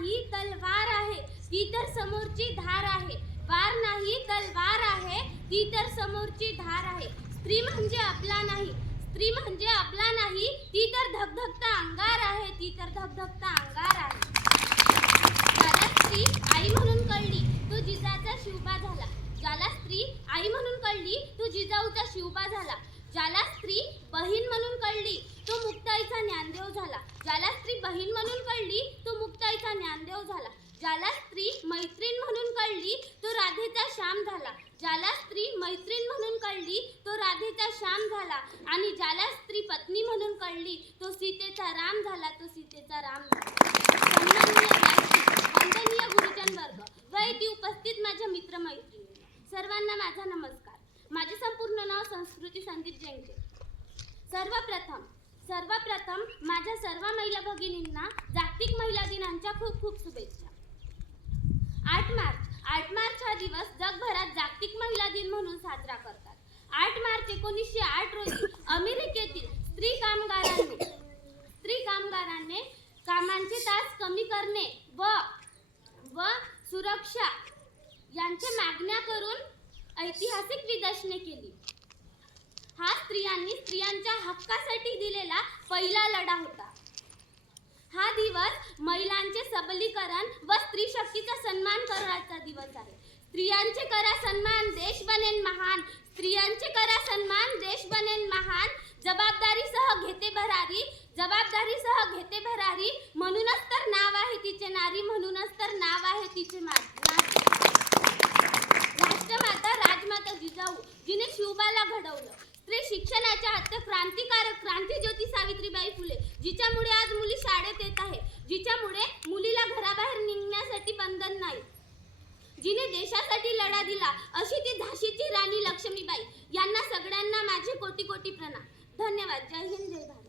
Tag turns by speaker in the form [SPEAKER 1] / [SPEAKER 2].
[SPEAKER 1] नाही तलवार आहे ती तर समोरची धार आहे. वार नाही तलवार आहे ती तर समोरची धार आहे. स्त्री म्हणजे आपला नाही स्त्री म्हणजे आपला नाही ती तर धगधगता अंगार आहे ती तर धगधगता अंगार आहे. ज्याला स्त्री आई म्हणून कळली तो जिजाचा शिवबा झाला. ज्याला स्त्री आई म्हणून कळली तो जिजाऊचा शिवबा झाला. ज्याला स्त्री बहीण म्हणून कळली तो मुक्ताईचा ज्ञानदेव झाला ज्याला स्त्री बहीण म्हणून कळली तो मुक्ताईचा ज्ञानदेव झाला ज्याला स्त्री मैत्रीण म्हणून कळली तो राधेचा श्याम झाला. ज्याला स्त्री मैत्रीण म्हणून कळली तो राधेचा श्याम झाला. आणि ज्याला स्त्री पत्नी म्हणून कळली तो सीतेचा राम झाला. तो सीतेचा राम झाला. वंदनीय गुरुजन वर्ग व येथे उपस्थित माझ्या मित्रमैत्रिणी सर्वांना माझा नमस्कार. माझे संपूर्ण नाव संस्कृती संदीप जैनके सर्वप्रथम सर्वप्रथम माझ्या सर्व महिला भगिनींना जागतिक महिला दिनांच्या खूप खूप शुभेच्छा आठ मार्च आठ मार्च हा दिवस जगभरात जागतिक महिला दिन म्हणून साजरा करतात. आठ मार्च एकोणीसशे आठ रोजी अमेरिकेतील स्त्री कामगारांनी स्त्री कामगारांनी कामांचे तास कमी करणे व व सुरक्षा यांच्या मागण्या करून ऐतिहासिक विदर्शने केली. हा स्त्रियांनी स्त्रियांच्या हक्कासाठी दिलेला पहिला लढा होता. हा दिवस महिलांचे सबलीकरण व स्त्री शक्तीचा सन्मान करण्याचा दिवस आहे. स्त्रियांचे करा सन्मान देश बनेन महान. स्त्रियांचे करा सन्मान देश बनेन महान. जबाबदारीसह घेते भरारी. जबाबदारीसह घेते भरारी. म्हणूनच तर नाव आहे तिचे नारी म्हणूनच तर नाव आहे तिचे राष्ट्रमाता राजमाता जिजाऊ जिने शिवबाला घडवलं. स्त्री शिक्षणाच्या हात क्रांतिकारक क्रांती ज्योती सावित्रीबाई फुले जिच्यामुळे आज मुली शाळेत येत आहे. जिच्यामुळे जिने देशासाठी लढा दिला अशी ती झाशीची राणी लक्ष्मीबाई. यांना सगळ्यांना माझे कोटी कोटी प्रणाम. धन्यवाद. जय हिंद जय भारत.